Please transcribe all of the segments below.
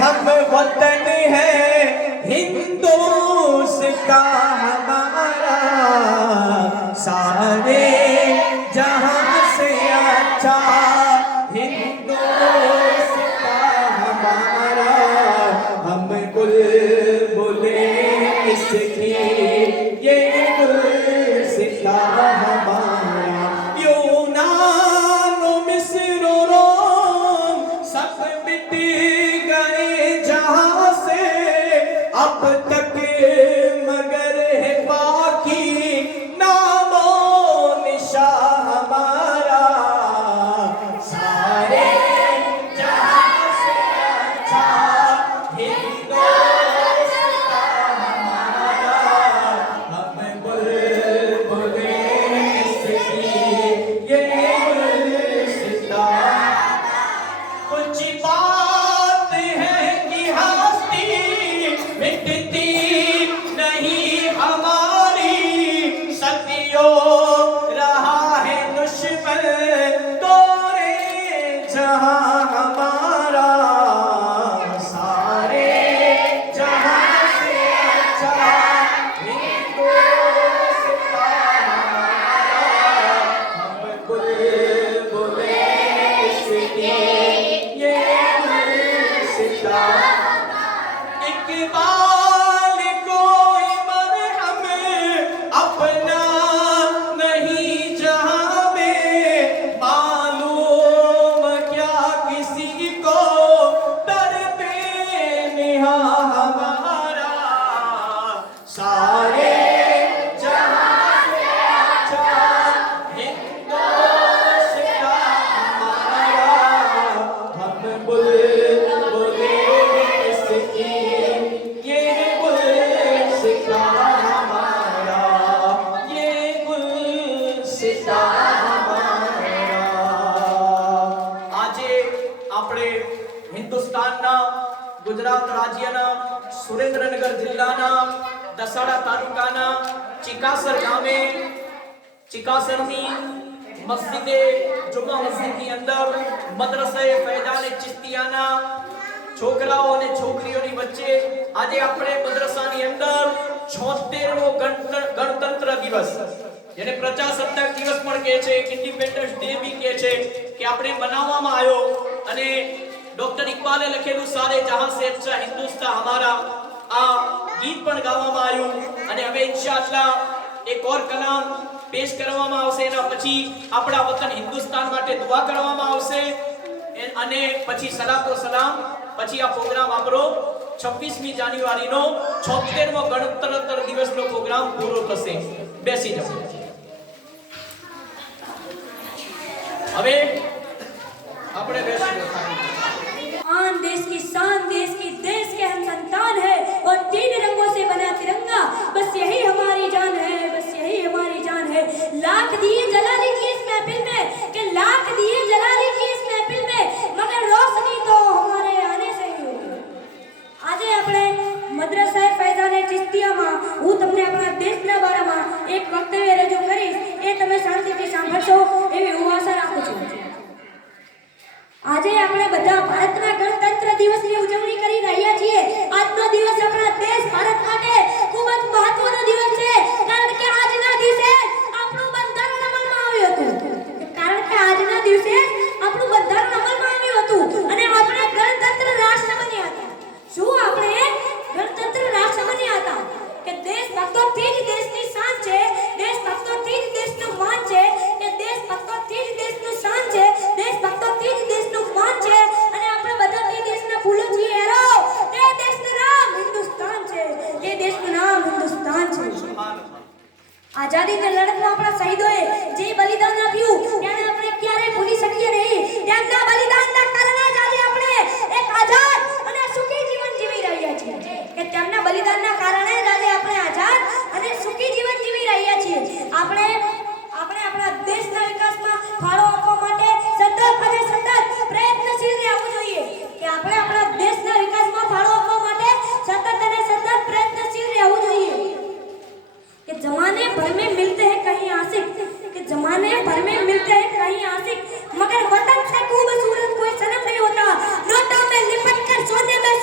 हम वतन है हिंदुस्तान हमारा, सारे जहां से अच्छा हिंदुस्तान हमारा। हम बुलबुले इसकी ये गुलसितां हमारा। यूनान मिस्र रोम सब मिट गए जहां से, अब तक मगर है बाकी नामो निशान हमारा। सारे जहां से अच्छा हिंदुस्तान हमारा। हम बुलबुले इसकी ये गुलसितां। कुछ बात है कि हस्ती मिटती नहीं हमारी, सदियों रहा है दुश्मन तोरे जहां हमारा। सारे जहां से अच्छा हिंदुस्तान हमारा। हम बुलबुले इसकी ये गुलसितां। इकबाल कोई मरहम अपना नहीं जहां में, मालूम क्या किसी को दर्द निहा हमारा। सारे जहां से अच्छा हिंदुस्तान हमारा। हम बुलबुले इसकी ये गुलसितां हमारा, ये गुलसितां हमारा। આજે આપણે હિન્દુસ્તાનના ગુજરાત રાજ્યના સુરેન્દ્રનગર જિલ્લાના દસાડા તાલુકાના ચિકાસર ગામે ચિકાસરની મસ્જિદે જુમા મસ્જિદની અંદર મદ્રસાએ ફૈઝાને ચિશ્તિયાના છોકરાઓ અને છોકરીઓની વચ્ચે આજે આપણે મદ્રસાની અંદર 76મો ગણતંત્ર દિવસ, જેને પ્રજાસત્તાક દિવસ પણ કહે છે, ઇન્ડિપેન્ડન્સ ડે બી કહે છે, કે આપણે મનાવવામાં આવ્યો। અને ડોક્ટર ઇકબાલે લખેલું સારે જહાં સે અચ્છા હિન્દુસ્તાન હમારા આ ગીત પણ ગાવામાં આવ્યું। અને હવે ઇન્શાઅલ્લાહ એક ઓર કલામ પેશ કરવામાં આવશે, એના પછી આપણા વતન હિન્દુસ્તાન માટે દુઆ કરવામાં આવશે અને પછી સલાતો સલામ, પછી આ પ્રોગ્રામ આપણો 26મી જાન્યુઆરીનો 76મો ગણતંત્ર દિવસનો પ્રોગ્રામ પૂરો થશે। બેસી જાઓ। હવે આપણે બેસી જાઓ। आन देश की शान, देश की देश के हम संतान है, और 3 रंगों से बना तिरंगा, बस यही हमारी जान है, बस यही हमारी जान है। लाख दिए जला लीजिए इस महफिल में, कि लाख दिए जला लीजिए इस महफिल में, मगर रोशनी तो हमारे आने से ही होगी। આજે આપણે મદ્રસાએ ફૈઝાને ચિશ્તિયામાં હું તમને આપણા દેશના બારામાં એક વક્તવ્ય રજૂ કરીશ, એ તમે શાંતિથી સાંભળશો એવી હું આશા રાખું છું। આજે આપણે બધા ભારતના ગણતંત્ર દિવસની ઉજવણી કરી રહ્યા છીએ। આજનો દિવસ આપણા દેશ ભારત માટે ખૂબ જ મહત્વનો દિવસ છે, કારણ કે આજના દિવસે આપણું બંધારણ અમલમાં આવ્યું હતું, કારણ કે આજના દિવસે આપણું બંધારણ અમલમાં આવ્યું હતું અને આપણે ગણતંત્ર રાષ્ટ્ર બન્યા હતા। શું આપણે ગણતંત્ર રાષ્ટ્ર બન્યા હતા કે દેશભક્તોથી જ દેશની શાન છે, દેશભક્તોથી જ દેશનું માન છે, કે દેશભક્તોથી જ દેશનું શાન છે, દેશભક્તોથી જ દેશનું માન છે, અને આપણે બધા તે દેશના ફૂલો છીએ હેરો। તે દેશનું નામ હિન્દુસ્તાન છે, તે દેશનું નામ હિન્દુસ્તાન છે। આઝાદીની લડતમાં આપણા શહીદોએ જે બલિદાન આપ્યું તેને આપણે ક્યારેય ભૂલી શકીએ નહીં। તેમના બલિદાનના કારણે જ આજે આપણે એક આઝાદ અને સુખી જીવન જીવી રહ્યા છીએ, કે તેમના બલિદાનના કારણે જ આજે આપણે આઝાદ અને સુખી જીવન જીવી રહ્યા છીએ। આપણે આપણા દેશના વિકાસમાં ફાળો આપવા માટે સતત અને સતત પ્રયત્નશીલ રહેવું જોઈએ, કે આપણે આપણા દેશના વિકાસમાં ફાળો આપવા માટે સતત અને સતત પ્રયત્નશીલ રહેવું જોઈએ। कि जमाने भर में मिलते हैं कहीं आशिक, कि जमाने भर में मिलते हैं कहीं आशिक, मगर वतन से खूबसूरत कोई सनम नहीं होता। नोटों में लिपट कर सोने में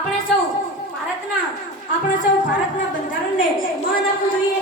આપણે સૌ ભારતના બંધારણને માન આપવું જોઈએ.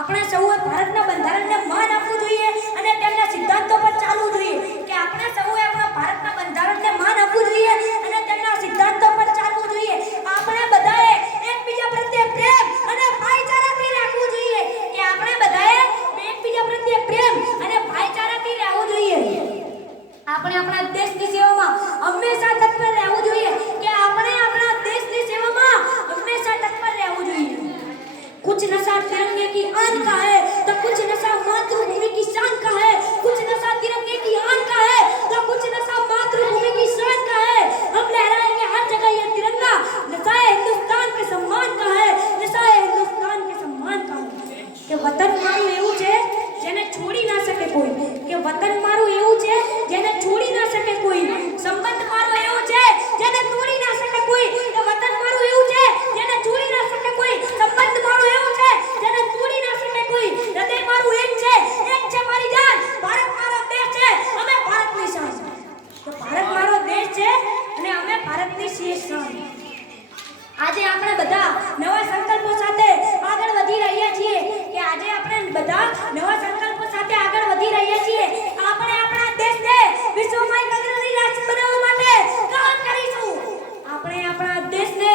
આપણે સૌએ ભારતના બંધારણને માન આપવું જોઈએ અને તેમના સિદ્ધાંતો પર ચાલવું જોઈએ. કે આપણે સૌએ આપણા ભારતના બંધારણને માન આપવું જોઈએ અને તેમના સિદ્ધાંતો પર ચાલવું જોઈએ. આપણે બધાએ એકબીજા પ્રત્યે પ્રેમ અને ભાઈચારાથી રાખવું જોઈએ. કે આપણે બધાએ એકબીજા પ્રત્યે પ્રેમ અને ભાઈચારાથી રહેવું જોઈએ. આપણે આપણા દેશની સેવામાં હંમેશા તત્પર રહેવું જોઈએ. કે આપણે આપણા દેશની સેવામાં હંમેશા તત્પર રહેવું જોઈએ. कुछ नशा तिरंगे की आन का है तो कुछ नशा मातृभूमि की शान का है. कुछ नशा तिरंगे की आन का है तो कुछ नशा मातृभूमि की शान का है. हम लहराएंगे हर जगह ये तिरंगा. नशा हिंदुस्तान के सम्मान का है. नशा हिंदुस्तान के सम्मान का है. કે વતન મારું એવું છે જેને છોડી ના શકે કોઈ. કે વતન મારું એવું છે જેને છોડી ના શકે કોઈ. સંબંધ મારો એવો છે જેને તોડી ના શકે કોઈ. કે વતન મારું એવું છે જેને છોડી ના શકે કોઈ. સંબંધ મારો એવો છે જેને તોડી ના શકે કોઈ. હૃદય મારું એક છે મારી જાન. ભારત મારો દેશ છે, અમે ભારતની શાન. તો ભારત મારો દેશ છે અને અમે ભારતની શાન. આજે આપણે બધા નવા સંકલ્પો સાથે આગળ વધી રહ્યા છીએ. કે આજે આપણે બધા નવા સંકલ્પો સાથે આગળ વધી રહ્યા છીએ. આપણે આપણા દેશને વિશ્વમાં એક અગ્રણી રાષ્ટ્ર બનાવવા માટે કામ કરીશું. આપણે આપણા દેશને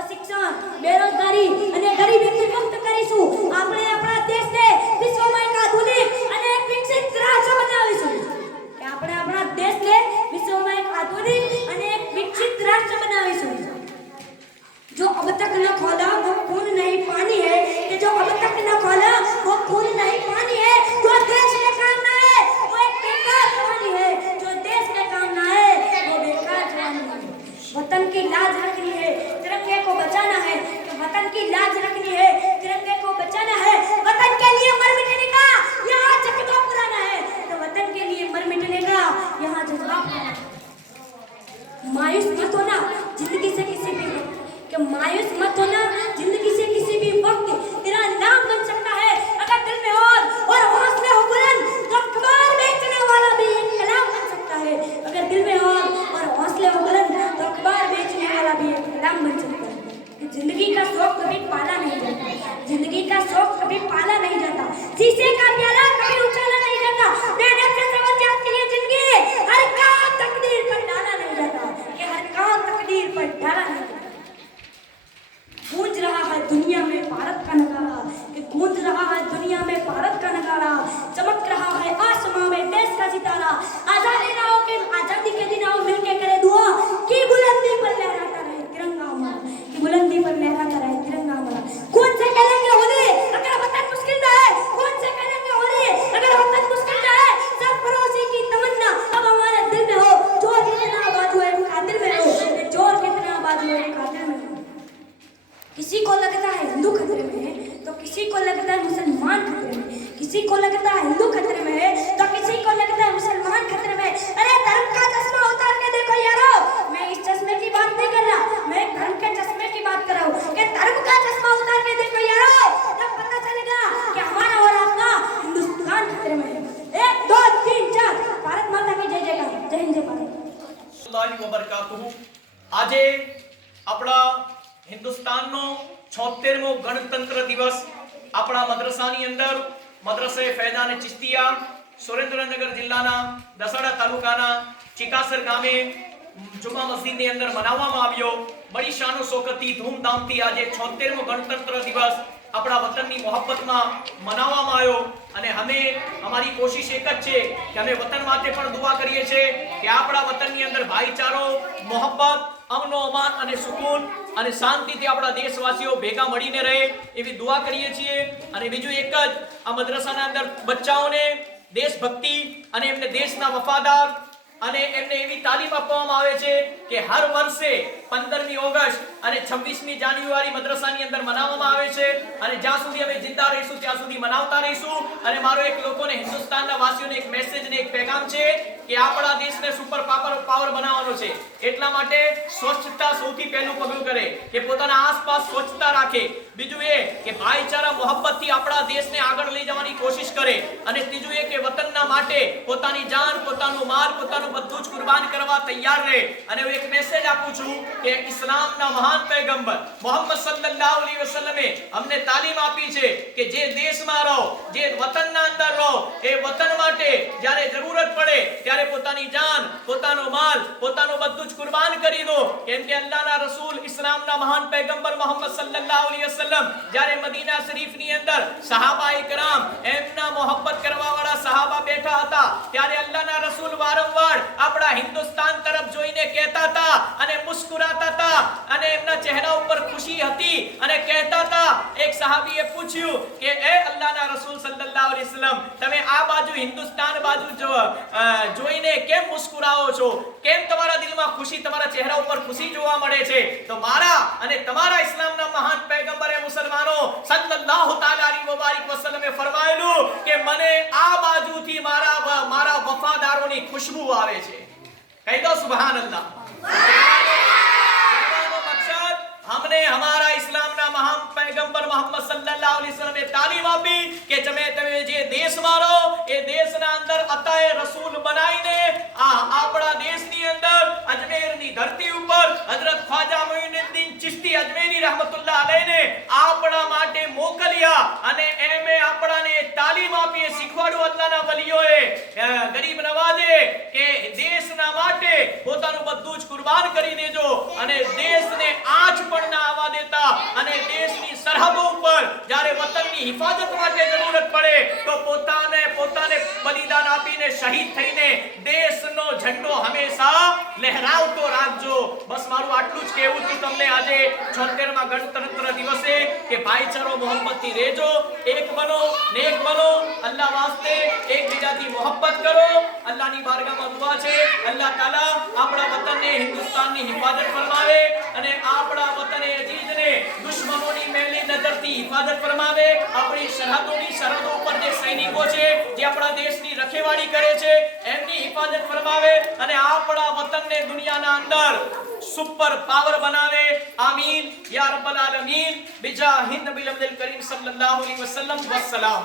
અશિક્ષણ, બેરોજગારી અને ગરીબીથી મુક્ત કરીશું. આપણે આપણા દેશને વિશ્વમાં એક આધુનિક અને એક વિકસિત રાષ્ટ્ર બનાવીશું. કે આપણે આપણા દેશને વિશ્વમાં એક આધુનિક અને એક વિકસિત રાષ્ટ્ર બનાવીશું. जो अब तक न खोला वो खून नहीं पानी है. कि जो अब तक न खोला वो खून नहीं पानी है. जो देश के काम ना है वो एक बेकार जवानी है. जो देश के काम ना है वो बेकार जवानी है. वतन की लाज रखनी है, तिरंगे को बचाना है. कि वतन की लाज रखनी है, तिरंगे को बचाना है. वतन के लिए मर मिटने का यहाँ जज्बा पुराना है. तो वतन के लिए मर मिटने का यहाँ जज्बा पुराना है. मायूस मत होना जिंदगी से किसी भी कि मायूस मत होना जिंदगी से किसी भी वक्त तेरा नाम बन सकता है. अगर दिल में और हौसले हो बुलंद तो अखबार बेचने वाला भी एक कलाम बन सकता है. अगर दिल में और हौसले हो बुलंद तो अखबार बेचने वाला भी एक कलाम बन सकता है. जिंदगी का शौक कभी पाला नहीं जाता. जिंदगी का शौक कभी पाला नहीं जाता. शीशे का प्याला कभी उछाला नहीं जाता. मेहनत से संवर जाती है जिंदगी. हर काम तकदीर पर डाला नहीं जाता. कि हर काम तकदीर पर डाला नहीं जाता. गूंज रहा है दुनिया में भारत का नगाड़ा. कि गूंज रहा है दुनिया में भारत का नगाड़ा. चमक रहा है आसमां में देश का सितारा. आजादी के दिन आओ मिलके करे दुआ कि बुलंदी पर लहराता रहे तिरंगा हमारा. कि बुलंदी पर लहराता रहे तिरंगा हमारा. कौन से कहेंगे होली अगर वतन मुश्किल में है. कौन से कहेंगे होली अगर वतन मुश्किल में है. सरफरोशी की तमन्ना अब हमारे दिल में हो. जोर कितना बाजू है खातिर में हो. जोर कितना बाजू है खातिर में हो. किसी को लगता है हिंदू खतरे में है तो किसी को लगता है मुसलमान खतरे में. किसी को लगता है हिंदू खतरे में है तो किसी को लगता है मुसलमान खतरे में. अरे धर्म का चश्मा उतार के देखो यारो. मैं इस चश्मे की बात नहीं कर रहा, मैं धर्म के चश्मे की बात कर रहा हूँ. कि धर्म का चश्मा उतार के देखो यारो. तब पता चलेगा कि हमारा और आपका हिंदुस्तान खतरे में है. 1 2 3 4 भारत माता की जय जयकार. जय हिंद जय भारत. આજે આપણા હિન્દુસ્તાનનો 76મો ગણતંત્ર દિવસ આપણા મદ્રસાની અંદર મદ્રસે ફૈઝાન ચિશ્તિયા સુરેન્દ્રનગર જિલ્લાના દસાડા તાલુકાના ચિકાસર ગામે જુમા મસ્જિદની અંદર મનાવવામાં આવ્યો. બડી શાનો શોકતથી ધૂમધામથી આજે 76મો ગણતંત્ર દિવસ આપણા વતનની મોહબ્બતમાં મનાવવામાં આવ્યો. અને અમે અમારી કોશિશ એક જ છે કે અમે વતન માટે પણ દુઆ કરીએ છીએ કે આપણા વતનની અંદર ભાઈચારો, મોહબ્બત, અમનો અમાન અને સુકૂન અને શાંતિથી આપણા દેશવાસીઓ ભેગા મળીને રહે એવી દુઆ કરીએ છીએ. અને બીજું એક જ આ મદ્રસાના અંદર બચ્ચાઓને દેશભક્તિ અને એમને દેશના વફાદાર અને એમને એવી તાલીમ આપવામાં આવે છે કે હર વર્ષે 15મી ઓગસ્ટ અને 26મી જાન્યુઆરી મદ્રસાની અંદર મનાવવામાં આવે છે. અને જ્યાં સુધી અમે જિંદા રહીશું ત્યાં સુધી મનાવતા રહીશું. અને મારો એક લોકોને હિન્દુસ્તાનના વાસીઓને એક મેસેજ ને એક પેગામ છે કે આપણા દેશને સુપર પાવર બનાવવાનો છે. એટલા માટે સ્વચ્છતા સૌથી પહેલું પગલું કરે કે પોતાના આસપાસ સ્વચ્છતા રાખે. બીજું એ કે ભાઈચારા મોહબ્બતથી આપણા દેશને આગળ લઈ જવાની કોશિશ કરે અને ત્રીજું એ કે વતનના માટે પોતાની જાન, પોતાનું માલ, પોતાનું બધું જ કુરબાન કરવા તૈયાર રહે. અને હું એક મેસેજ આપું છું કે ઇસ્લામના મહાન પૈગંબર મોહમ્મદ સલ્લલ્લાહુ અલૈહિ વસલ્લમે અમને તાલીમ આપી છે કે જે દેશમાં રહો, જે વતનના અંદર રહો, એ વતન માટે જ્યારે જરૂરત પડે ત્યારે પોતાની જાન, પોતાનો માલ, પોતાનું બધું જ કુરબાન કરી દો. કેમ કે અલ્લાહના રસૂલ ઇસ્લામના મહાન પૈગંબર મોહમ્મદ સલ્લલ્લાહુ અલૈહિ વસલ્લમ જ્યારે મદીના શરીફની અંદર સહાબાએ કિરામ, એમના મોહબ્બત કરવાવાળા સહાબા બેઠા હતા, ત્યારે અલ્લાહના રસૂલ વારંવાર આપણા હિન્દુસ્તાન તરફ જોઈને કહેતા હતા અને મુસ્કુરાતા હતા અને એમના ચહેરા ઉપર ખુશી હતી અને કહેતા હતા. એક સહાબીએ પૂછ્યું કે એ અલ્લાહના રસૂલ સલ્લલ્લાહુ અલૈહિ વસલ્લમ, તમે આ બાજુ હિન્દુસ્તાન બાજુ જોઈને કેમ મુસ્કુરાઓ છો? કેમ તમારા દિલમાં ખુશી, તમારા ચહેરા ઉપર ખુશી જોવા મળે છે? તો મારા અને તમારા ઇસ્લામના મહાન પૈગંબરે મુસલમાનો સલ્લલ્લાહુ તાલા અલૈહિ મુબારક વસલ્લમે ફરમાયેલું કે મને આ બાજુથી મારા વફાદારોની ખુશ્બુ આવે છે. કહી દો સુબહાનલ્લાહ. કહેવાનો મકસદ, हमने हमारा इस्लामના મહાન પૈગંબર મોહમ્મદ સલ્લલ્લાહુ અલૈહિ વસલ્લમે તાલીમ આપી કે તમે જે દેશમાં રહો એ દેશના અંદર અતાએ રસૂલ બનાવીને આપણા દેશની અંદર અજમેરની ધરતી ઉપર હઝરત ખ્વાજા મુઈનુદ્દીન ચિશ્તી અજમેરી રહેમતુલ્લાહ અલૈહિને આપણા માટે મોકલ્યા અને એમે આપણાને તાલીમ આપી, શીખવાડ્યું અલ્લાહના વલીઓએ, ગરીબ નવાજે કે દેશના માટે પોતાનું બધું જ કુરબાન કરી દેજો અને દેશને આંચ પણ ના આવવા દેતા અને દેશની સરહદો ઉપર જ્યારે વતનની હિફાજત માટે જરૂરત પડે તો પોતાને બલિદાન આપીને શહીદ થઈને દેશનો ઝંડો હંમેશા લહેરાવતો રાખજો. બસ મારું આટલું જ કહેવું હતું તમને આજે 76મા ગણતંત્ર દિવસે કે ભાઈચારો મોહબ્બતથી રહેજો, એક બનો, નેક બનો, અલ્લાહ વાસ્તે એકબીજાથી મોહબ્બત કરો. અલ્લાહની બારગાહમાં દુઆ છે અલ્લાહ તાલા આપણા વતનને, હિન્દુસ્તાનની હિફાજત ફરમાવે અને આપણા વતને અજીજને દુશ્મનોની મેલી નજરથી હિફાજત ફરમાવે. આપણી સરહદો ઉપર જે સૈનિકો છે, જે આપણા દેશની રખેવાળી કરે છે, એમની હિફાજત ફરમાવે અને આપણા વતનને દુનિયાના અંદર સુપર પાવર બનાવે. આમીન યા રબ્બલ આલમીન. બિજાહિદ નબી અલ કરીમ સલ્લલ્લાહુ અલૈહિ વસલ્લમ. વસ્સલામ.